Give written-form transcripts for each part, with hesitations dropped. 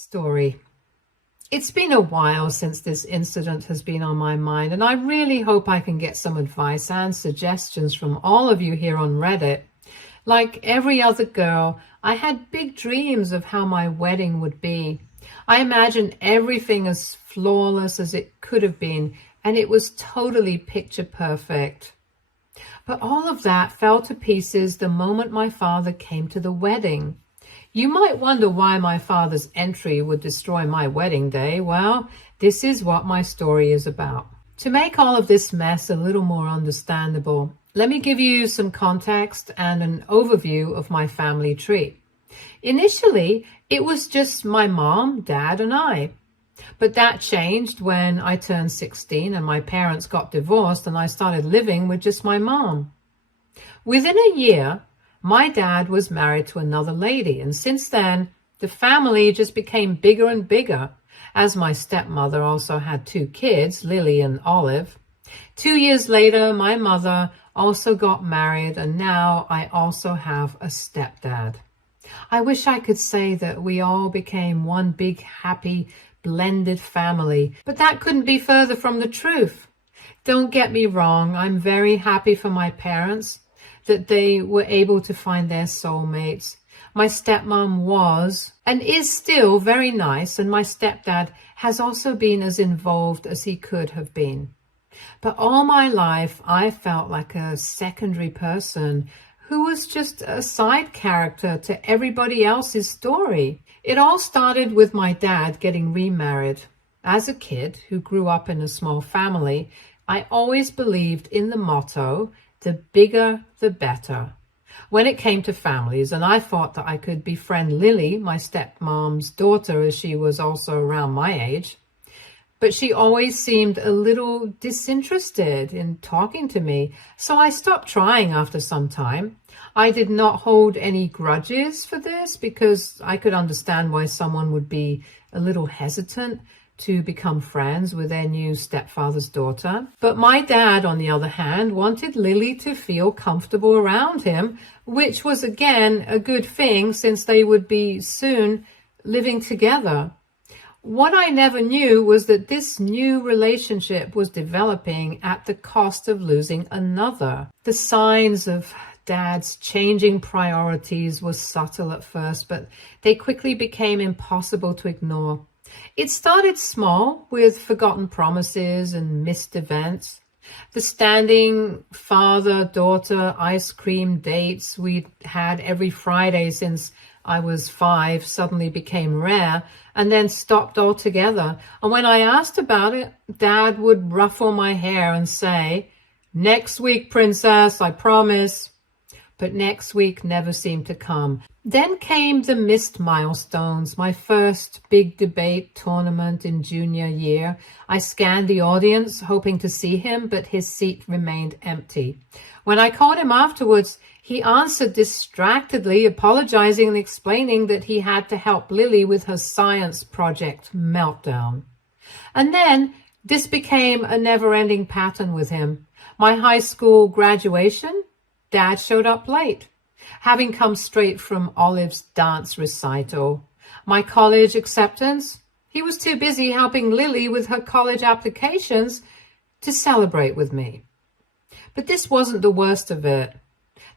story. It's been a while since this incident has been on my mind, and I really hope I can get some advice and suggestions from all of you here on Reddit. Like every other girl, I had big dreams of how my wedding would be. I imagined everything as flawless as it could have been, and it was totally picture perfect. But all of that fell to pieces the moment my father came to the wedding. You might wonder why my father's entry would destroy my wedding day. Well, this is what my story is about. To make all of this mess a little more understandable, let me give you some context and an overview of my family tree. Initially, it was just my mom, dad, and I. But that changed when I turned 16 and my parents got divorced and I started living with just my mom. Within a year, my dad was married to another lady, and since then, the family just became bigger and bigger, as my stepmother also had 2 kids, Lily and Olive. 2 years later, my mother also got married, and now I also have a stepdad. I wish I could say that we all became one big, happy, blended family, but that couldn't be further from the truth. Don't get me wrong, I'm very happy for my parents, that they were able to find their soulmates. My stepmom was and is still very nice, and my stepdad has also been as involved as he could have been. But all my life, I felt like a secondary person who was just a side character to everybody else's story. It all started with my dad getting remarried. As a kid who grew up in a small family, I always believed in the motto, the bigger, the better, when it came to families, and I thought that I could befriend Lily, my stepmom's daughter, as she was also around my age. But she always seemed a little disinterested in talking to me, so I stopped trying after some time. I did not hold any grudges for this because I could understand why someone would be a little hesitant to become friends with their new stepfather's daughter. But my dad, on the other hand, wanted Lily to feel comfortable around him, which was again a good thing since they would be soon living together. What I never knew was that this new relationship was developing at the cost of losing another. The signs of Dad's changing priorities were subtle at first, but they quickly became impossible to ignore. It started small with forgotten promises and missed events. The standing father-daughter ice cream dates we'd had every Friday since I was 5 suddenly became rare and then stopped altogether. And when I asked about it, Dad would ruffle my hair and say, "Next week, princess, I promise." But next week never seemed to come. Then came the missed milestones, my first big debate tournament in junior year. I scanned the audience, hoping to see him, but his seat remained empty. When I called him afterwards, he answered distractedly, apologizing and explaining that he had to help Lily with her science project meltdown. And then this became a never-ending pattern with him. My high school graduation, Dad showed up late, having come straight from Olive's dance recital. My college acceptance, he was too busy helping Lily with her college applications to celebrate with me. But this wasn't the worst of it.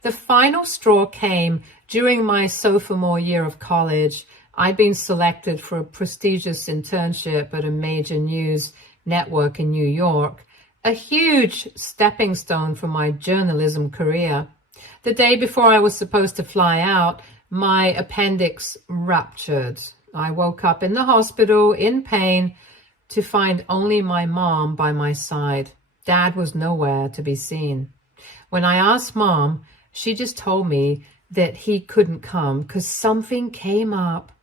The final straw came during my sophomore year of college. I'd been selected for a prestigious internship at a major news network in New York, a huge stepping stone for my journalism career. The day before I was supposed to fly out, my appendix ruptured. I woke up in the hospital in pain to find only my mom by my side. Dad was nowhere to be seen. When I asked Mom, she just told me that he couldn't come because something came up.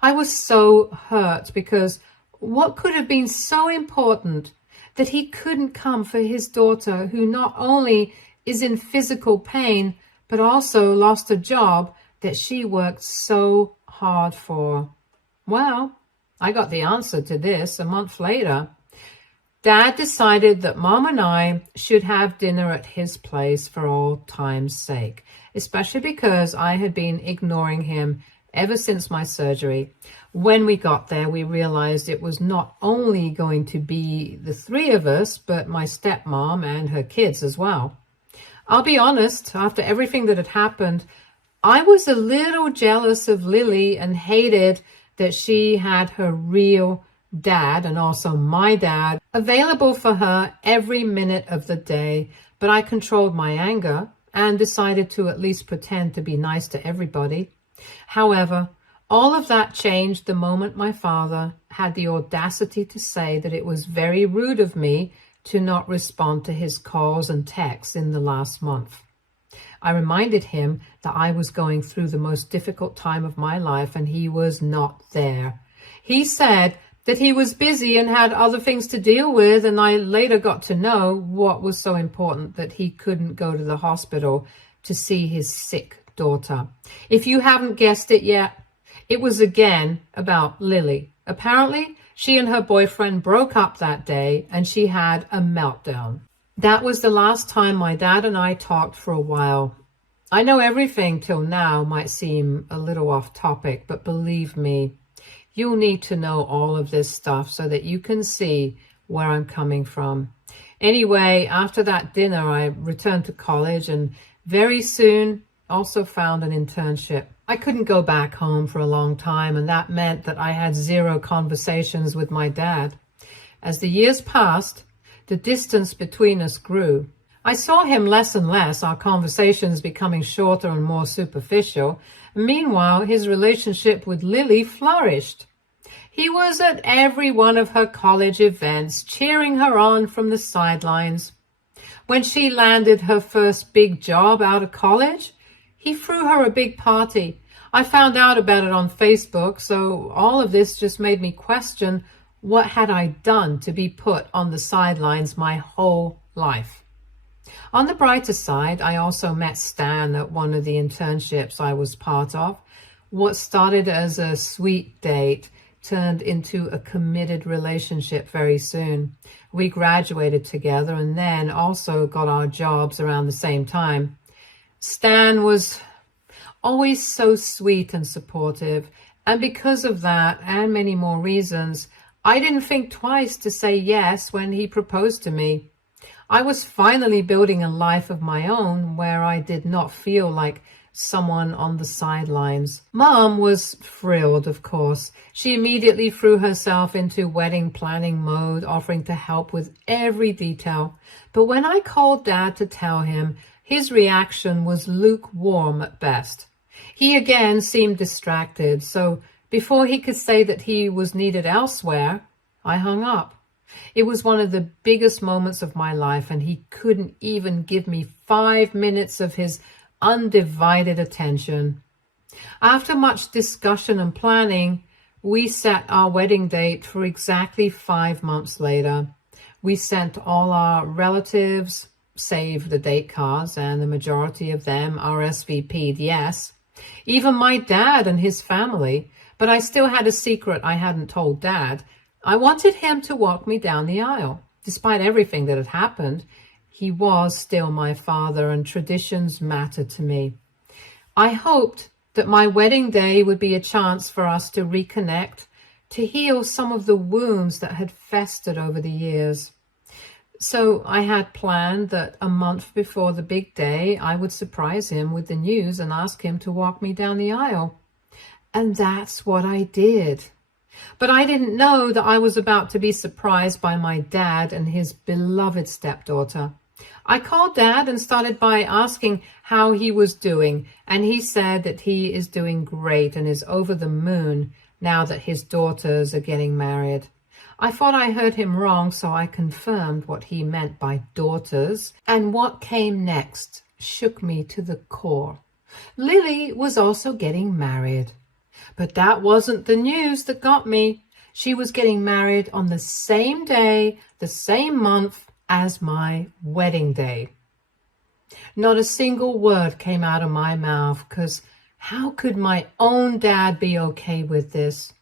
I was so hurt because what could have been so important that he couldn't come for his daughter, who not only is in physical pain, but also lost a job that she worked so hard for. Well, I got the answer to this a month later. Dad decided that Mom and I should have dinner at his place for old time's sake, especially because I had been ignoring him ever since my surgery. When we got there, we realized it was not only going to be the three of us, but my stepmom and her kids as well. I'll be honest, after everything that had happened, I was a little jealous of Lily and hated that she had her real dad, and also my dad, available for her every minute of the day. But I controlled my anger and decided to at least pretend to be nice to everybody. However, all of that changed the moment my father had the audacity to say that it was very rude of me to not respond to his calls and texts in the last month. I reminded him that I was going through the most difficult time of my life and he was not there. He said that he was busy and had other things to deal with, and I later got to know what was so important that he couldn't go to the hospital to see his sick daughter. If you haven't guessed it yet, it was again about Lily. Apparently, she and her boyfriend broke up that day and she had a meltdown. That was the last time my dad and I talked for a while. I know everything till now might seem a little off topic, but believe me, you'll need to know all of this stuff so that you can see where I'm coming from. Anyway, after that dinner, I returned to college and very soon also found an internship. I couldn't go back home for a long time, and that meant that I had zero conversations with my dad. As the years passed, the distance between us grew. I saw him less and less, our conversations becoming shorter and more superficial. Meanwhile, his relationship with Lily flourished. He was at every one of her college events, cheering her on from the sidelines. When she landed her first big job out of college, he threw her a big party. I found out about it on Facebook, so all of this just made me question, what had I done to be put on the sidelines my whole life? On the brighter side, I also met Stan at one of the internships I was part of. What started as a sweet date turned into a committed relationship very soon. We graduated together and then also got our jobs around the same time. Stan was always so sweet and supportive, and because of that and many more reasons, I didn't think twice to say yes when he proposed to me. I was finally building a life of my own where I did not feel like someone on the sidelines. Mom was thrilled, of course. She immediately threw herself into wedding planning mode, offering to help with every detail. But when I called Dad to tell him, his reaction was lukewarm at best. He again seemed distracted, so before he could say that he was needed elsewhere, I hung up. It was one of the biggest moments of my life, and he couldn't even give me 5 minutes of his undivided attention. After much discussion and planning, we set our wedding date for exactly 5 months later. We sent all our relatives, save the date cards, and the majority of them RSVP'd yes. Even my dad and his family, but I still had a secret I hadn't told Dad. I wanted him to walk me down the aisle. Despite everything that had happened, he was still my father, and traditions mattered to me. I hoped that my wedding day would be a chance for us to reconnect, to heal some of the wounds that had festered over the years. So I had planned that a month before the big day, I would surprise him with the news and ask him to walk me down the aisle. And that's what I did. But I didn't know that I was about to be surprised by my dad and his beloved stepdaughter. I called Dad and started by asking how he was doing, and he said that he is doing great and is over the moon now that his daughters are getting married. I thought I heard him wrong, so I confirmed what he meant by daughters, and what came next shook me to the core. Lily was also getting married. But that wasn't the news that got me. She was getting married on the same day, the same month as my wedding day. Not a single word came out of my mouth, because how could my own dad be okay with this?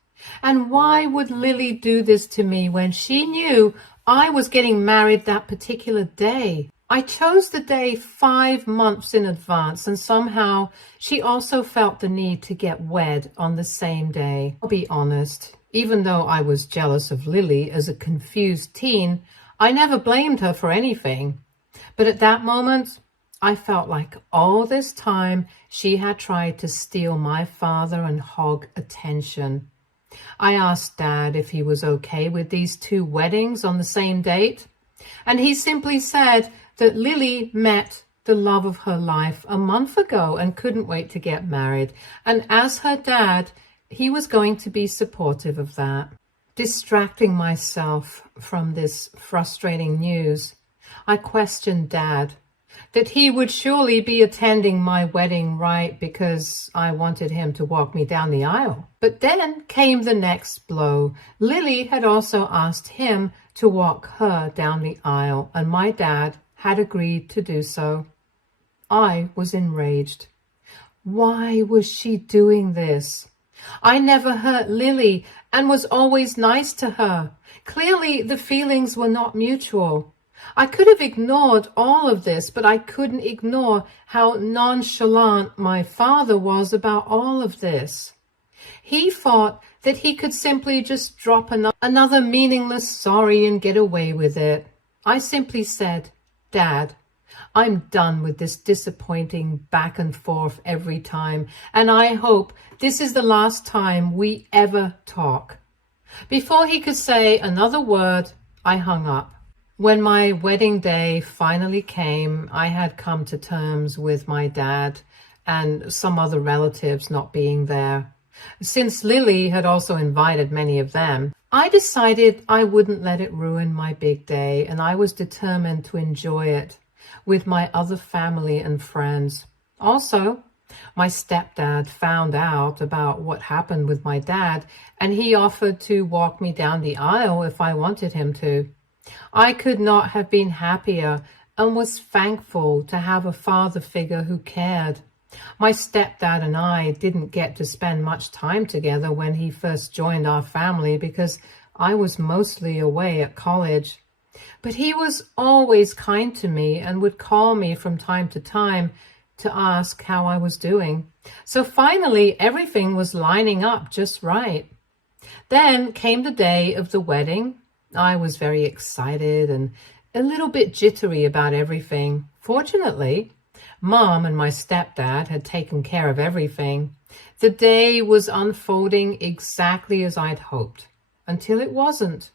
And why would Lily do this to me when she knew I was getting married that particular day? I chose the day 5 months in advance, and somehow she also felt the need to get wed on the same day. I'll be honest, even though I was jealous of Lily as a confused teen, I never blamed her for anything. But at that moment, I felt like all this time she had tried to steal my father and hog attention. I asked Dad if he was okay with these two weddings on the same date, and he simply said that Lily met the love of her life a month ago and couldn't wait to get married. And as her dad, he was going to be supportive of that. Distracting myself from this frustrating news, I questioned Dad that he would surely be attending my wedding, right, because I wanted him to walk me down the aisle. But then came the next blow. Lily had also asked him to walk her down the aisle, and my dad had agreed to do so. I was enraged. Why was she doing this? I never hurt Lily and was always nice to her. Clearly, the feelings were not mutual. I could have ignored all of this, but I couldn't ignore how nonchalant my father was about all of this. He thought that he could simply just drop another meaningless sorry and get away with it. I simply said, Dad, I'm done with this disappointing back and forth every time, and I hope this is the last time we ever talk. Before he could say another word, I hung up. When my wedding day finally came, I had come to terms with my dad and some other relatives not being there. Since Lily had also invited many of them, I decided I wouldn't let it ruin my big day, and I was determined to enjoy it with my other family and friends. Also, my stepdad found out about what happened with my dad, and he offered to walk me down the aisle if I wanted him to. I could not have been happier and was thankful to have a father figure who cared. My stepdad and I didn't get to spend much time together when he first joined our family because I was mostly away at college. But he was always kind to me and would call me from time to time to ask how I was doing. So finally, everything was lining up just right. Then came the day of the wedding. I was very excited and a little bit jittery about everything. Fortunately, Mom and my stepdad had taken care of everything. The day was unfolding exactly as I'd hoped, until it wasn't.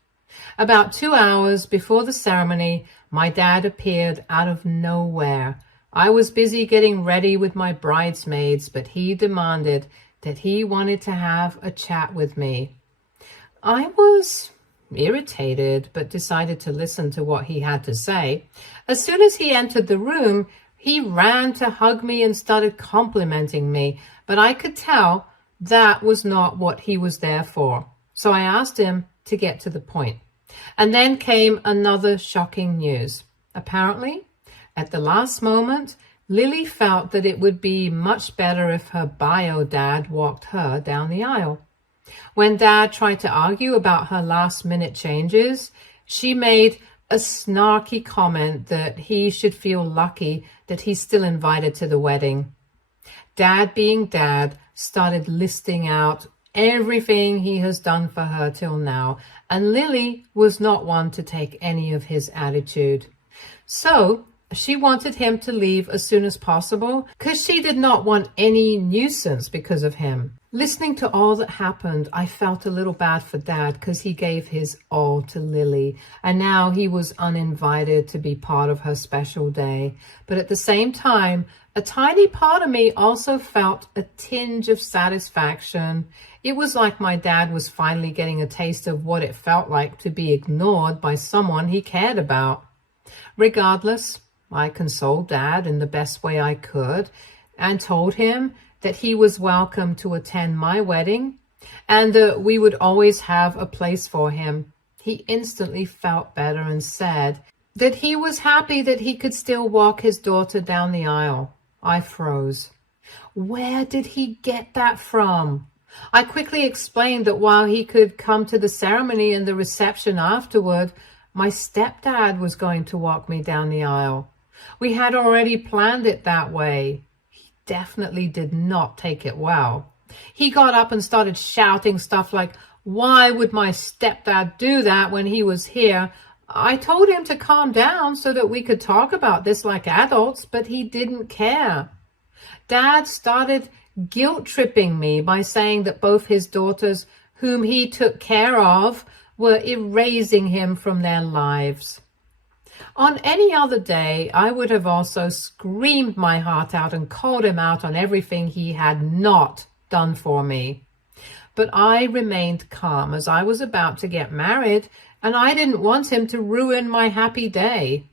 About 2 hours before the ceremony, my dad appeared out of nowhere. I was busy getting ready with my bridesmaids, but he demanded that he wanted to have a chat with me. I was irritated, but decided to listen to what he had to say. As soon as he entered the room, he ran to hug me and started complimenting me, but I could tell that was not what he was there for. So I asked him to get to the point. And then came another shocking news. Apparently, at the last moment, Lily felt that it would be much better if her bio dad walked her down the aisle. When Dad tried to argue about her last-minute changes, she made a snarky comment that he should feel lucky that he's still invited to the wedding. Dad, being Dad, started listing out everything he has done for her till now, and Lily was not one to take any of his attitude. So she wanted him to leave as soon as possible because she did not want any nuisance because of him. Listening to all that happened, I felt a little bad for Dad because he gave his all to Lily, and now he was uninvited to be part of her special day. But at the same time, a tiny part of me also felt a tinge of satisfaction. It was like my dad was finally getting a taste of what it felt like to be ignored by someone he cared about. Regardless, I consoled Dad in the best way I could and told him that he was welcome to attend my wedding and that we would always have a place for him. He instantly felt better and said that he was happy that he could still walk his daughter down the aisle. I froze. Where did he get that from? I quickly explained that while he could come to the ceremony and the reception afterward, my stepdad was going to walk me down the aisle. We had already planned it that way. He definitely did not take it well. He got up and started shouting stuff like, "Why would my stepdad do that when he was here?" I told him to calm down so that we could talk about this like adults, but he didn't care. Dad started guilt-tripping me by saying that both his daughters, whom he took care of, were erasing him from their lives. On any other day, I would have also screamed my heart out and called him out on everything he had not done for me. But I remained calm as I was about to get married, and I didn't want him to ruin my happy day.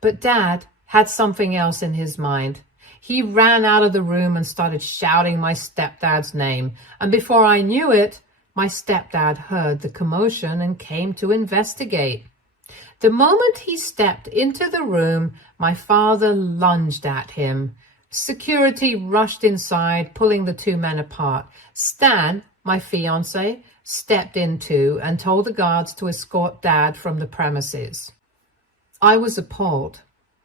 But Dad had something else in his mind. He ran out of the room and started shouting my stepdad's name, and before I knew it, my stepdad heard the commotion and came to investigate. The moment he stepped into the room, my father lunged at him. Security rushed inside, pulling the two men apart. Stan, my fiancé, stepped in too and told the guards to escort Dad from the premises. I was appalled.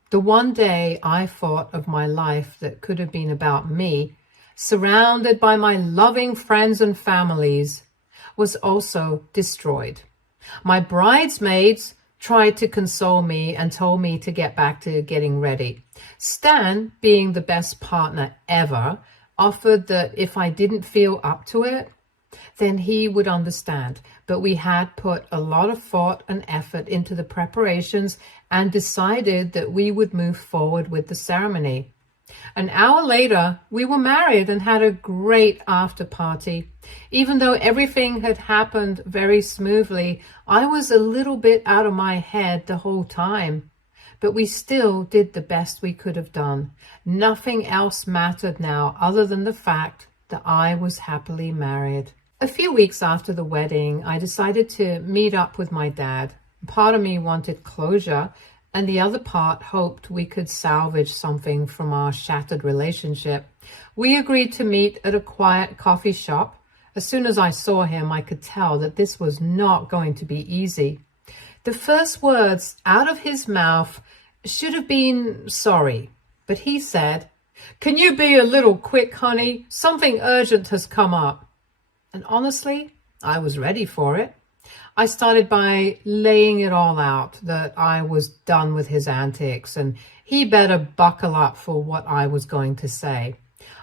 The one day I thought of my life that could have been about me, surrounded by my loving friends and families, was also destroyed. My bridesmaids tried to console me and told me to get back to getting ready. Stan, being the best partner ever, offered that if I didn't feel up to it, then he would understand. But we had put a lot of thought and effort into the preparations and decided that we would move forward with the ceremony. An hour later, we were married and had a great after party. Even though everything had happened very smoothly, I was a little bit out of my head the whole time. But we still did the best we could have done. Nothing else mattered now other than the fact that I was happily married. A few weeks after the wedding, I decided to meet up with my dad. Part of me wanted closure, and the other part hoped we could salvage something from our shattered relationship. We agreed to meet at a quiet coffee shop. As soon as I saw him, I could tell that this was not going to be easy. The first words out of his mouth should have been sorry, but he said, "Can you be a little quick, honey? Something urgent has come up." And honestly, I was ready for it. I started by laying it all out, that I was done with his antics and he better buckle up for what I was going to say.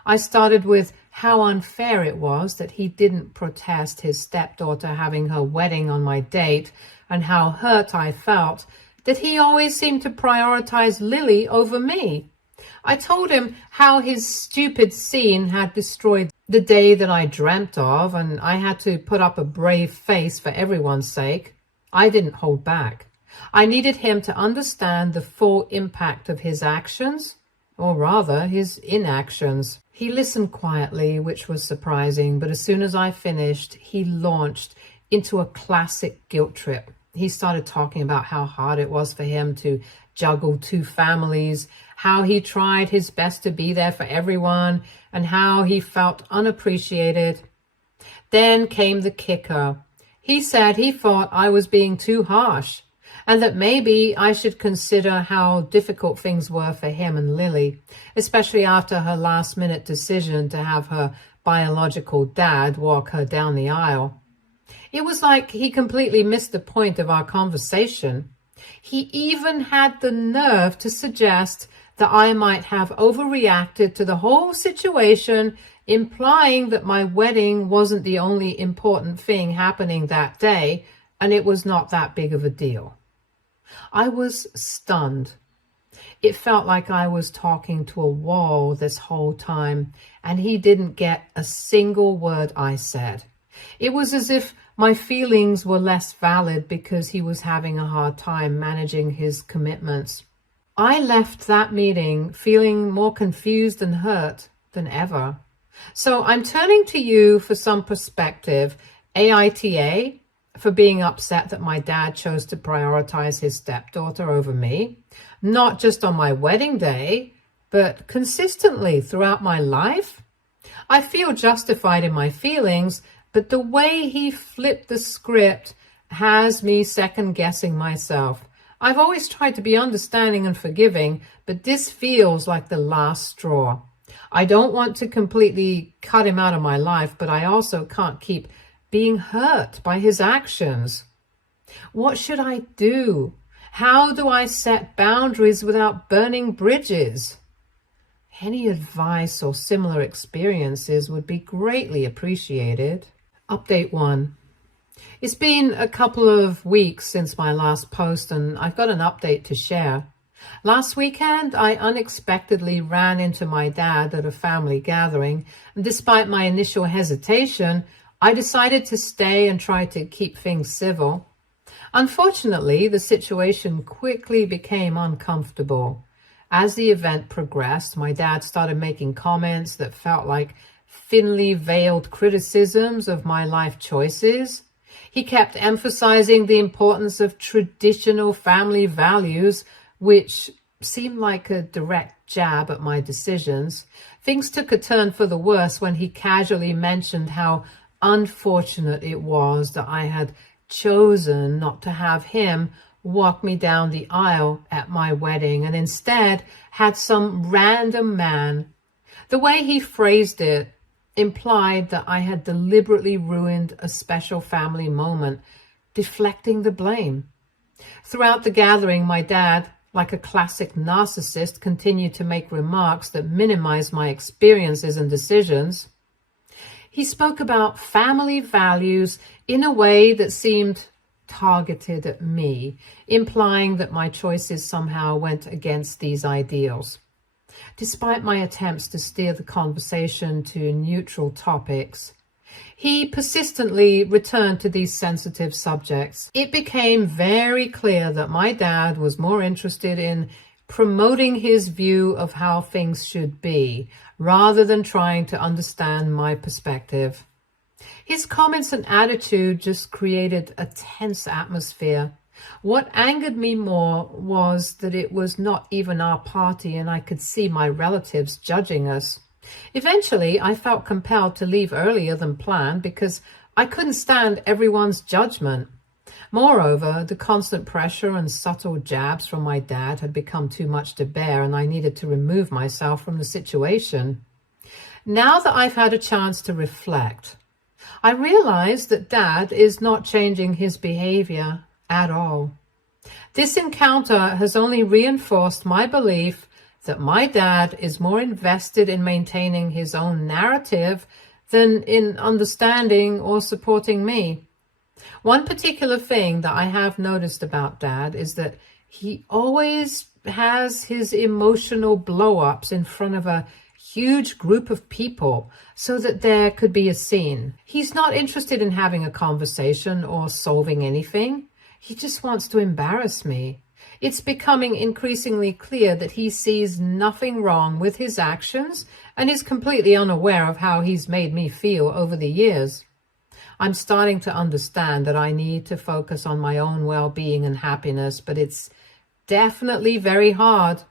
I started with how unfair it was that he didn't protest his stepdaughter having her wedding on my date, and how hurt I felt that he always seemed to prioritize Lily over me. I told him how his stupid scene had destroyed the day that I dreamt of, and I had to put up a brave face for everyone's sake. I didn't hold back. I needed him to understand the full impact of his actions, or rather, his inactions. He listened quietly, which was surprising, but as soon as I finished, he launched into a classic guilt trip. He started talking about how hard it was for him to juggle two families, how he tried his best to be there for everyone, and how he felt unappreciated. Then came the kicker. He said he thought I was being too harsh, and that maybe I should consider how difficult things were for him and Lily, especially after her last-minute decision to have her biological dad walk her down the aisle. It was like he completely missed the point of our conversation. He even had the nerve to suggest that I might have overreacted to the whole situation, implying that my wedding wasn't the only important thing happening that day, and it was not that big of a deal. I was stunned. It felt like I was talking to a wall this whole time, and he didn't get a single word I said. It was as if my feelings were less valid because he was having a hard time managing his commitments. I left that meeting feeling more confused and hurt than ever. So I'm turning to you for some perspective. AITA, for being upset that my dad chose to prioritize his stepdaughter over me, not just on my wedding day, but consistently throughout my life. I feel justified in my feelings, but the way he flipped the script has me second-guessing myself. I've always tried to be understanding and forgiving, but this feels like the last straw. I don't want to completely cut him out of my life, but I also can't keep being hurt by his actions. What should I do? How do I set boundaries without burning bridges? Any advice or similar experiences would be greatly appreciated. Update 1. It's been a couple of weeks since my last post, and I've got an update to share. Last weekend, I unexpectedly ran into my dad at a family gathering, and despite my initial hesitation, I decided to stay and try to keep things civil. Unfortunately, the situation quickly became uncomfortable. As the event progressed, my dad started making comments that felt like thinly veiled criticisms of my life choices. He kept emphasizing the importance of traditional family values, which seemed like a direct jab at my decisions. Things took a turn for the worse when he casually mentioned how unfortunate it was that I had chosen not to have him walk me down the aisle at my wedding and instead had some random man. The way he phrased it implied that I had deliberately ruined a special family moment, deflecting the blame. Throughout the gathering, my dad, like a classic narcissist, continued to make remarks that minimized my experiences and decisions. He spoke about family values in a way that seemed targeted at me, implying that my choices somehow went against these ideals. Despite my attempts to steer the conversation to neutral topics, he persistently returned to these sensitive subjects. It became very clear that my dad was more interested in promoting his view of how things should be, rather than trying to understand my perspective. His comments and attitude just created a tense atmosphere. What angered me more was that it was not even our party and I could see my relatives judging us. Eventually, I felt compelled to leave earlier than planned because I couldn't stand everyone's judgment. Moreover, the constant pressure and subtle jabs from my dad had become too much to bear, and I needed to remove myself from the situation. Now that I've had a chance to reflect, I realize that Dad is not changing his behavior at all. This encounter has only reinforced my belief that my dad is more invested in maintaining his own narrative than in understanding or supporting me. One particular thing that I have noticed about Dad is that he always has his emotional blow-ups in front of a huge group of people so that there could be a scene. He's not interested in having a conversation or solving anything. He just wants to embarrass me. It's becoming increasingly clear that he sees nothing wrong with his actions and is completely unaware of how he's made me feel over the years. I'm starting to understand that I need to focus on my own well-being and happiness, but it's definitely very hard.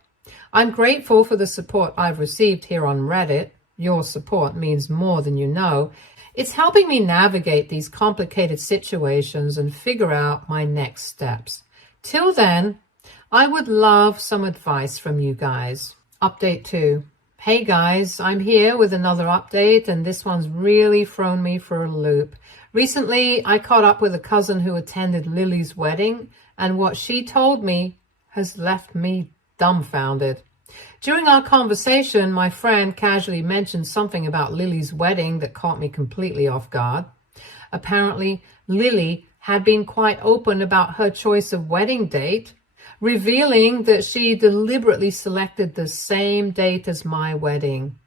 I'm grateful for the support I've received here on Reddit. Your support means more than you know. It's helping me navigate these complicated situations and figure out my next steps. Till then, I would love some advice from you guys. Update 2. Hey guys, I'm here with another update, and this one's really thrown me for a loop. Recently, I caught up with a cousin who attended Lily's wedding, and what she told me has left me dumbfounded. During our conversation, my friend casually mentioned something about Lily's wedding that caught me completely off guard. Apparently, Lily had been quite open about her choice of wedding date, revealing that she deliberately selected the same date as my wedding.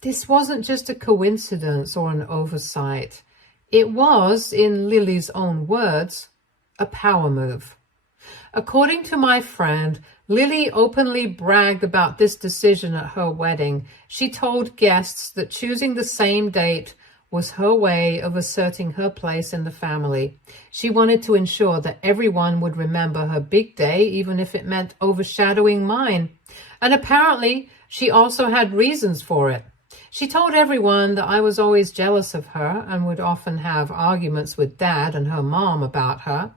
This wasn't just a coincidence or an oversight. It was, in Lily's own words, a power move. According to my friend, Lily openly bragged about this decision at her wedding. She told guests that choosing the same date was her way of asserting her place in the family. She wanted to ensure that everyone would remember her big day, even if it meant overshadowing mine. And apparently, she also had reasons for it. She told everyone that I was always jealous of her and would often have arguments with Dad and her mom about her.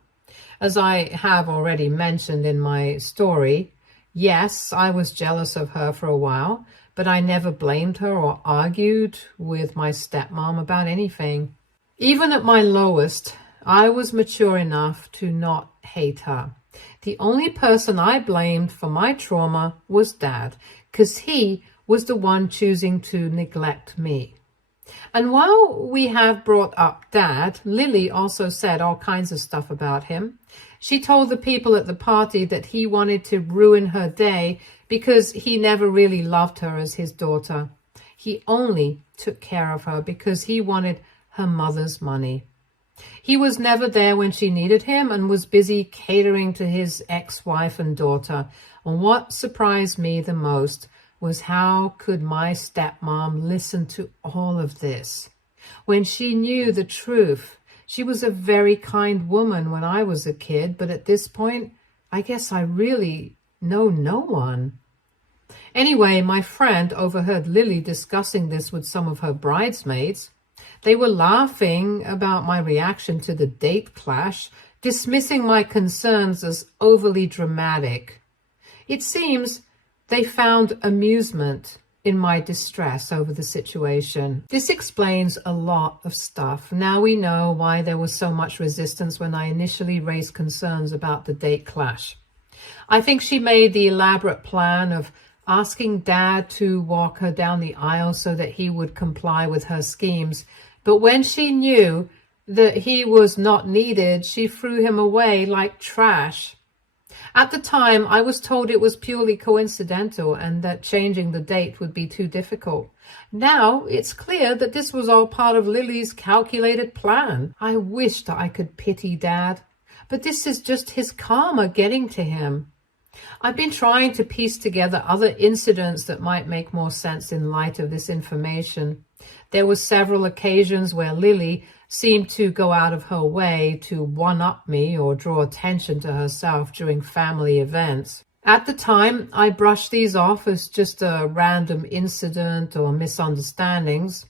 As I have already mentioned in my story, yes, I was jealous of her for a while, but I never blamed her or argued with my stepmom about anything. Even at my lowest, I was mature enough to not hate her. The only person I blamed for my trauma was Dad, because he was the one choosing to neglect me. And while we have brought up Dad, Lily also said all kinds of stuff about him. She told the people at the party that he wanted to ruin her day because he never really loved her as his daughter. He only took care of her because he wanted her mother's money. He was never there when she needed him and was busy catering to his ex-wife and daughter. And what surprised me the most was how could my stepmom listen to all of this when she knew the truth. She was a very kind woman when I was a kid, but at this point, I guess I really know no one. Anyway, my friend overheard Lily discussing this with some of her bridesmaids. They were laughing about my reaction to the date clash, dismissing my concerns as overly dramatic. It seems they found amusement in my distress over the situation. This explains a lot of stuff. Now we know why there was so much resistance when I initially raised concerns about the date clash. I think she made the elaborate plan of asking Dad to walk her down the aisle so that he would comply with her schemes. But when she knew that he was not needed, she threw him away like trash. At the time, I was told it was purely coincidental and that changing the date would be too difficult. Now, it's clear that this was all part of Lily's calculated plan. I wish that I could pity Dad, but this is just his karma getting to him. I've been trying to piece together other incidents that might make more sense in light of this information. There were several occasions where Lily seemed to go out of her way to one-up me or draw attention to herself during family events. At the time, I brushed these off as just a random incident or misunderstandings.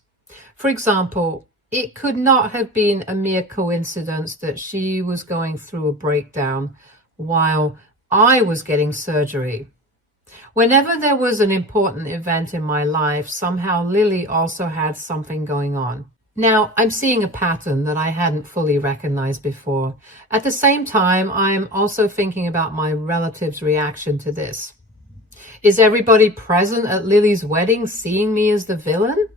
For example, it could not have been a mere coincidence that she was going through a breakdown while I was getting surgery. Whenever there was an important event in my life, somehow Lily also had something going on. Now, I'm seeing a pattern that I hadn't fully recognized before. At the same time, I'm also thinking about my relatives' reaction to this. Is everybody present at Lily's wedding seeing me as the villain?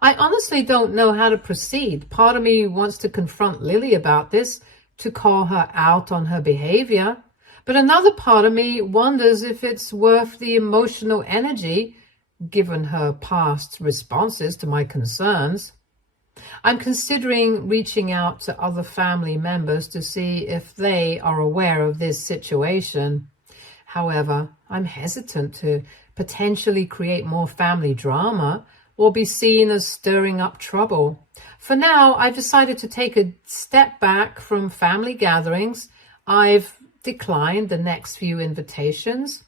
I honestly don't know how to proceed. Part of me wants to confront Lily about this, to call her out on her behavior. But another part of me wonders if it's worth the emotional energy, given her past responses to my concerns. I'm considering reaching out to other family members to see if they are aware of this situation. However, I'm hesitant to potentially create more family drama or be seen as stirring up trouble. For now, I've decided to take a step back from family gatherings. I've declined the next few invitations,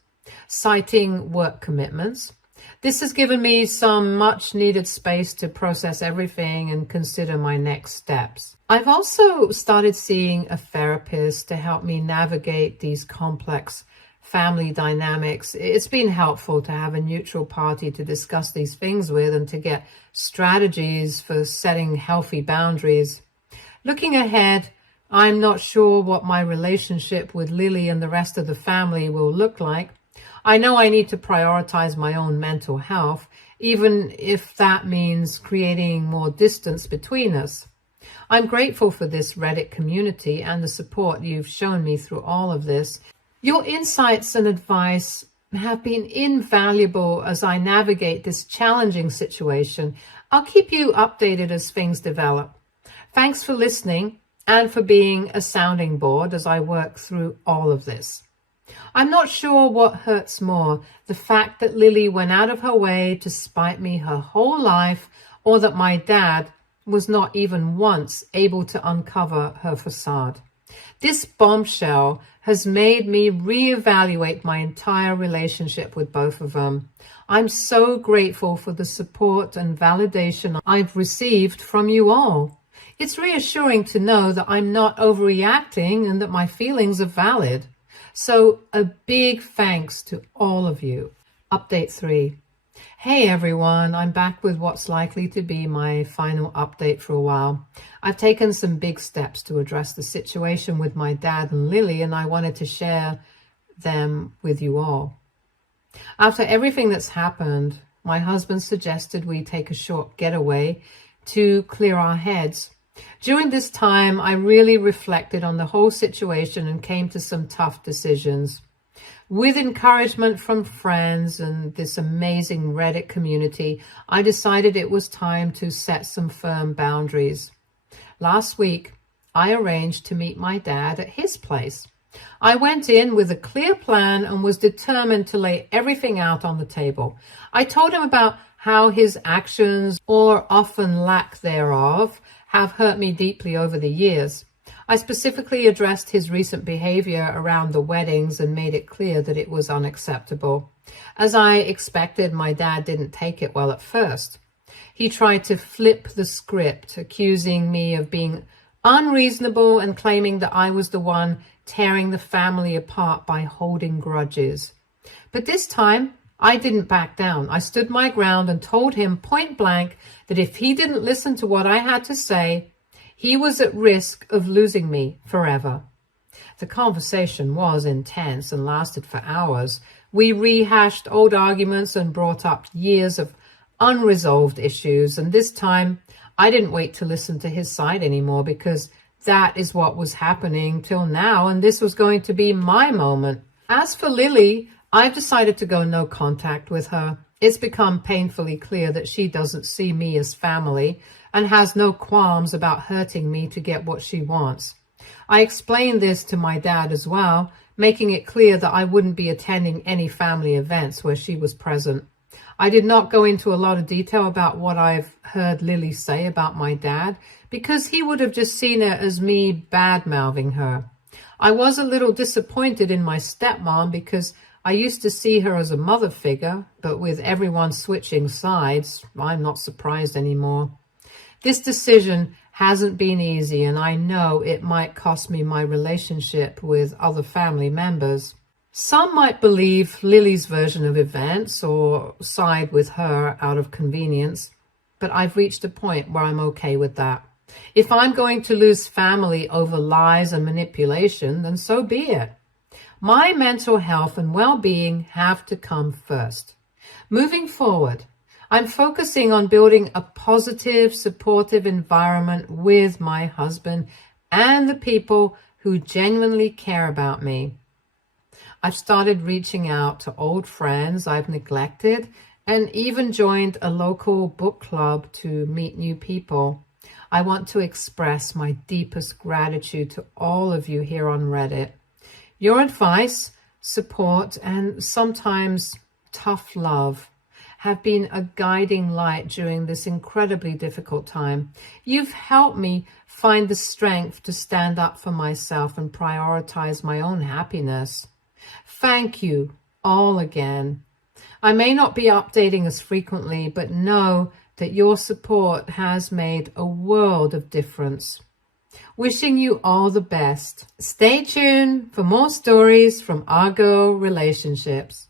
citing work commitments. This has given me some much needed space to process everything and consider my next steps. I've also started seeing a therapist to help me navigate these complex family dynamics. It's been helpful to have a neutral party to discuss these things with and to get strategies for setting healthy boundaries. Looking ahead, I'm not sure what my relationship with Lily and the rest of the family will look like. I know I need to prioritize my own mental health, even if that means creating more distance between us. I'm grateful for this Reddit community and the support you've shown me through all of this. Your insights and advice have been invaluable as I navigate this challenging situation. I'll keep you updated as things develop. Thanks for listening and for being a sounding board as I work through all of this. I'm not sure what hurts more, the fact that Lily went out of her way to spite me her whole life, or that my dad was not even once able to uncover her facade. This bombshell has made me reevaluate my entire relationship with both of them. I'm so grateful for the support and validation I've received from you all. It's reassuring to know that I'm not overreacting and that my feelings are valid. So a big thanks to all of you. Update 3. Hey everyone, I'm back with what's likely to be my final update for a while. I've taken some big steps to address the situation with my dad and Lily, and I wanted to share them with you all. After everything that's happened, my husband suggested we take a short getaway to clear our heads. During this time, I really reflected on the whole situation and came to some tough decisions. With encouragement from friends and this amazing Reddit community, I decided it was time to set some firm boundaries. Last week, I arranged to meet my dad at his place. I went in with a clear plan and was determined to lay everything out on the table. I told him about how his actions, or often lack thereof, have hurt me deeply over the years. I specifically addressed his recent behavior around the weddings and made it clear that it was unacceptable. As I expected, my dad didn't take it well at first. He tried to flip the script, accusing me of being unreasonable and claiming that I was the one tearing the family apart by holding grudges. But this time, I didn't back down. I stood my ground and told him point blank that if he didn't listen to what I had to say, he was at risk of losing me forever. The conversation was intense and lasted for hours. We rehashed old arguments and brought up years of unresolved issues. And this time, I didn't wait to listen to his side anymore, because that is what was happening till now, and this was going to be my moment. As for Lily, I've decided to go no contact with her. It's become painfully clear that she doesn't see me as family and has no qualms about hurting me to get what she wants. I explained this to my dad as well, making it clear that I wouldn't be attending any family events where she was present. I did not go into a lot of detail about what I've heard Lily say about my dad, because he would have just seen it as me bad-mouthing her. I was a little disappointed in my stepmom, because I used to see her as a mother figure, but with everyone switching sides, I'm not surprised anymore. This decision hasn't been easy, and I know it might cost me my relationship with other family members. Some might believe Lily's version of events or side with her out of convenience, but I've reached a point where I'm okay with that. If I'm going to lose family over lies and manipulation, then so be it. My mental health and well-being have to come first. Moving forward, I'm focusing on building a positive, supportive environment with my husband and the people who genuinely care about me. I've started reaching out to old friends I've neglected and even joined a local book club to meet new people. I want to express my deepest gratitude to all of you here on Reddit. Your advice, support, and sometimes tough love have been a guiding light during this incredibly difficult time. You've helped me find the strength to stand up for myself and prioritize my own happiness. Thank you all again. I may not be updating as frequently, but know that your support has made a world of difference. Wishing you all the best. Stay tuned for more stories from our girl relationships.